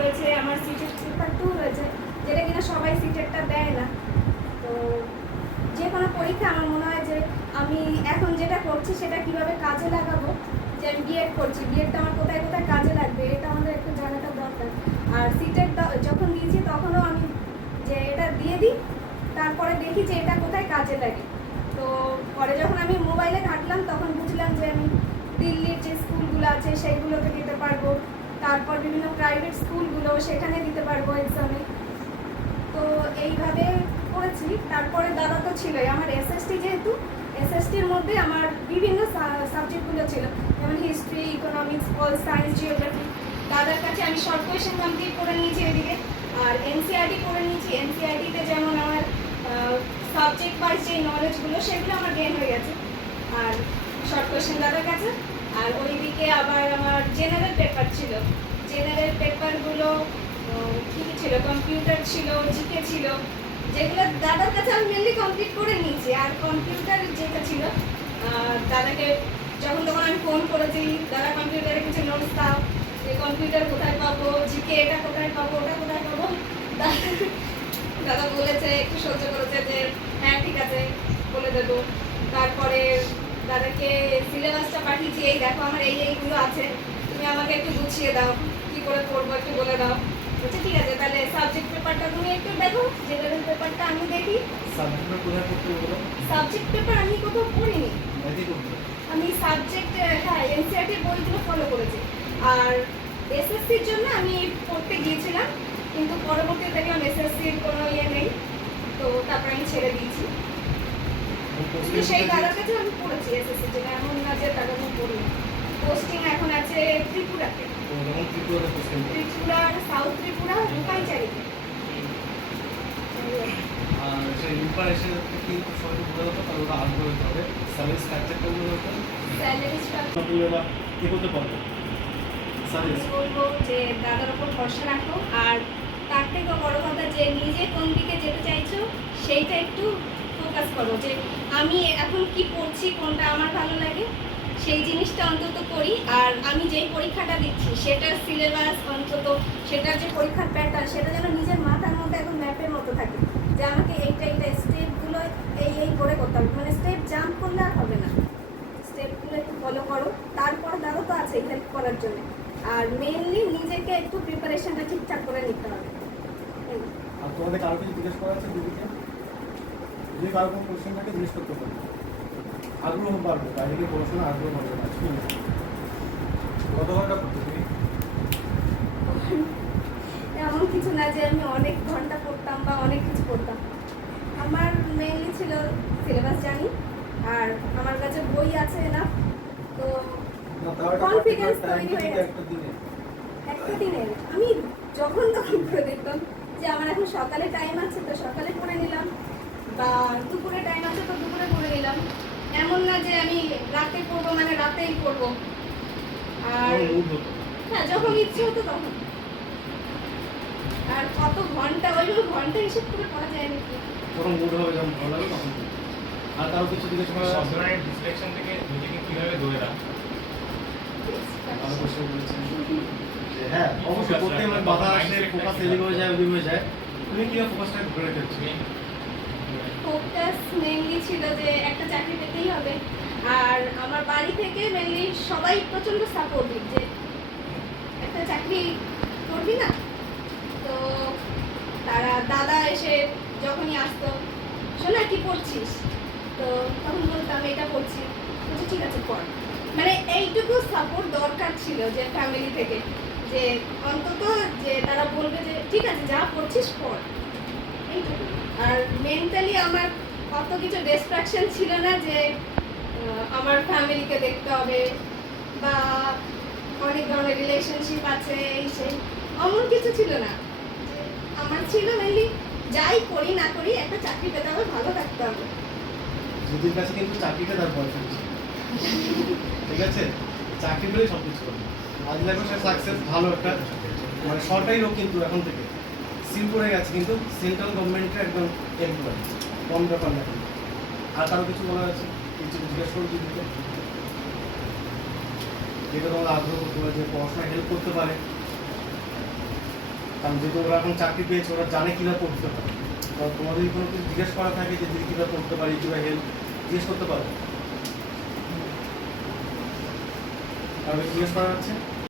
রয়েছে আমার সিটের পেপার 2 রয়েছে, যেটা কিনা সবাই সিটেরটা দেয় না। তো যে কোনো পরীক্ষা আমার মনে হয় যে আমি এখন যেটা করছি সেটা কিভাবে কাজে লাগাবো, যে আমি বিএড করছি, বিএডটা আমার কোথায় কোথায় কাজে লাগবে এটা আমাদের একটু জানাটা দরকার। আর সিটের যখন দিয়েছি তখনও আমি যে এটা দিয়ে দিই, তারপরে দেখি যে এটা কোথায় কাজে লাগে। তো পরে যখন আমি মোবাইলে ঘাঁটলাম তখন বুঝলাম যে আমি দিল্লির যে স্কুলগুলো আছে সেইগুলোতে দিতে পারবো, তারপর বিভিন্ন প্রাইভেট স্কুলগুলো সেখানে দিতে পারবো এক্সামে। তো এইভাবে করেছি। তারপরে দাদা তো ছিলই, আমার এসএসটি যেহেতু, এসএসটির মধ্যে আমার বিভিন্ন সাবজেক্টগুলো ছিল, যেমন history, economics, pol science, geography. দাদার কাছে আমি শর্ট কোয়েশ্চেন কমপ্লিট করে নিয়েছি এদিকে, আর এনসিআরটি করে নিয়েছি। এনসিআরটিতে যেমন আমার সাবজেক্ট ওয়াইজ যে নলেজগুলো সেগুলো আমার গেইন হয়ে গেছে, আর শর্ট কোয়েশ্চেন দাদার কাছে। আর ওইদিকে আবার আমার জেনারেল পেপার ছিল, জেনারেল পেপারগুলো কী ছিল, কম্পিউটার ছিল, জিকে ছিল, যেগুলো দাদার কাছে আমি মেনলি কমপ্লিট করে নিয়েছি। আর কম্পিউটার যেটা ছিল, দাদাকে যখন তখন আমি ফোন করেছি, দাদা কম্পিউটারে কিছু নোটস দাও, যে কম্পিউটার কোথায় পাবো, জিকে এটা কোথায় পাবো, ওটা কোথায় পাবো। দাদা বলেছে, একটু সহ্য করেছে যে হ্যাঁ ঠিক আছে বলে দেবো। তারপরে দাদাকে সিলেবাসটা পাঠিয়েছি, এই দেখো আমার এইগুলো আছে, তুমি আমাকে একটু গুছিয়ে দাও, কী করে পড়বো একটু বলে দাও। বলছে ঠিক আছে, তাহলে সাবজেক্ট পেপারটা তুমি একটু দেখো, জেনারেল পেপারটা আমি দেখি। সাবজেক্ট পেপার আমি কোথাও পড়িনি, আমি সাবজেক্ট হ্যাঁ এনসিআরটির বইগুলো ফলো করেছি। আর এসএসসির জন্য আমি পড়তে গিয়েছিলাম, কিন্তু পরবর্তীতে দেখলাম এসএসসির কোনো ইয়ে নেই, তো তারপর আমি ছেড়ে দিয়েছি। কিন্তু সেই দাদার কাছে আমি পড়েছি এসএসসির জন্য, এমন না যে দাদা আমি পড়িনি। পোস্টিং এখন আছে ত্রিপুরাতে, ত্রিপুরার সাউথ ত্রিপুরা রূপাইচারিতে। আর সেই ইনফরমেশন কিন্তু সবাই বলে দাও, তাহলে ওটা আগ্রহ হতে হবে। স্যালারি স্ট্রাকচারটা বলে দাও, স্যালারি স্ট্রাকচার কি করতে পারবে। আমি বলবো যে দাদার উপর ভরসা রাখো, আর তার থেকেও বড় কথা যে নিজে কোন দিকে যেতে চাইছো সেইটা একটু ফোকাস করো, যে আমি এখন কি পড়ছি, কোনটা আমার ভালো লাগে সেই জিনিসটা অন্তত করি। আর আমি যেই পরীক্ষাটা দিচ্ছি সেটার সিলেবাস, অন্তত সেটার যে পরীক্ষার প্যাটার্ন, সেটা যেন নিজের মাথার মধ্যে একদম ম্যাপের মতো থাকে, যে আমাকে এইটা স্টেপগুলো এই করে করতে হবে। মানে স্টেপ জাম্প করলে আর হবে না, স্টেপগুলো একটু ফলো করো। তারপর দাদা তো আছে হেল্প করার জন্য, আর মেইনলি নিজেকে একটু প্রিপারেশনটা ঠিকঠাক করে নিতে হবে। আর তোমাদের কারো কিছু জিজ্ঞেস করা আছে দিদিকে, যদি কারো কোনো কোশ্চেন থাকে জিজ্ঞেস করতে পারবে, আগ্রহ বাড়বে, বাইরে গিয়ে পড়াশোনা আগ্রহ বাড়বে না। কত ঘন্টা পড়তে তুমি? এমন কিছু না যে আমি অনেক ঘন্টা পড়তাম বা অনেক কিছু পড়তাম, আমার মেইনলি ছিল সিলেবাস জানি, আর আমার কাছে বই আছে না, তো কনফিডেন্স তৈরি হয়ে গেছে। একটা দিনে আমি যখন তখন করে দিতাম যে আমার এখন সকালে টাইম আছে তো সকালে পড়ে নিলাম, বা দুপুরে টাইম আছে তো দুপুরে পড়ে নিলাম। এমন না যে আমি রাতে পড়বো মানে রাতেই পড়বো, আর হ্যাঁ যখন ইচ্ছে হতো তখন। আর কত ঘন্টা, ওইভাবে ঘন্টা হিসেব করে পড়া যায় নাকি, ওরকম মুড হবে যখন ভালো লাগে তখন। আর কারো কিছু জিজ্ঞেস করা সব ধরনের ডিস্ট্রাকশন থেকে নিজেকে কিভাবে দূরে রাখা। ভালো কোশ্চেন বলেছেন যে হ্যাঁ অবশ্যই করতে মানে বাধা আসে, ফোকাস এদিকে হয়ে যায় ওদিকে হয়ে যায়, তুমি কি ফোকাসটা ধরে রেখেছো? ফোকাস মেনলি ছিল যে একটা চাকরি পেতেই হবে, আর আমার বাড়ি থেকে মেনলি সবাই প্রচণ্ড সাপোর্টিভ যে একটা চাকরি করবি না। তো তারা দাদা এসে যখনই আসতো, শোনা কি পড়ছিস, তো তখন বলতাম এটা পড়ছি, বলছি ঠিক আছে পড়। মানে এইটুকু সাপোর্ট দরকার ছিল যে ফ্যামিলি থেকে, যে অন্তত যে তারা বলবে যে ঠিক আছে যা পড়ছিস পড়, এইটুকু। আর মেন্টালি আমার অত কিছু ডিস্ট্রাকশন ছিল না যে আমার ফ্যামিলিকে দেখতে হবে বা অনেক ধরনের রিলেশনশিপ আছে এই সেই, এমন কিছু ছিল না। আমার ছিল মেনলি যাই করি না করি একটা চাকরি পেতে হবে, ভালো থাকতে হবে। দিদির কাছে কিন্তু চাকরিটা তার বয়ফ্রেন্ড ছিল। ঠিক আছে, চাকরি করেই সব কিছু করবে। আজ দেখো সে সাকসেস, ভালো একটা মানে সরকারি লোক, কিন্তু এখন থেকে সিল করে গেছে, কিন্তু সেন্ট্রাল গভর্নমেন্টের একদম এমপ্লয়, কম ব্যাপার না। কিন্তু আর কারো কিছু বলার আছে, কিছু জিজ্ঞেস করো দিদিকে, যেটা তোমার আগ্রহ, তোমার যে পড়াশোনায় হেল্প করতে পারে। কারণ যেহেতু ওরা এখন চাকরি পেয়েছে, ওরা জানে কীভাবে পড়তে পারে। তো তোমার যদি কোনো কিছু জিজ্ঞেস করা থাকে যে দিদি কীভাবে পড়তে পারি, কীভাবে হেল্প, জিজ্ঞেস করতে পারো। আর জিজ্ঞেস করা আছে?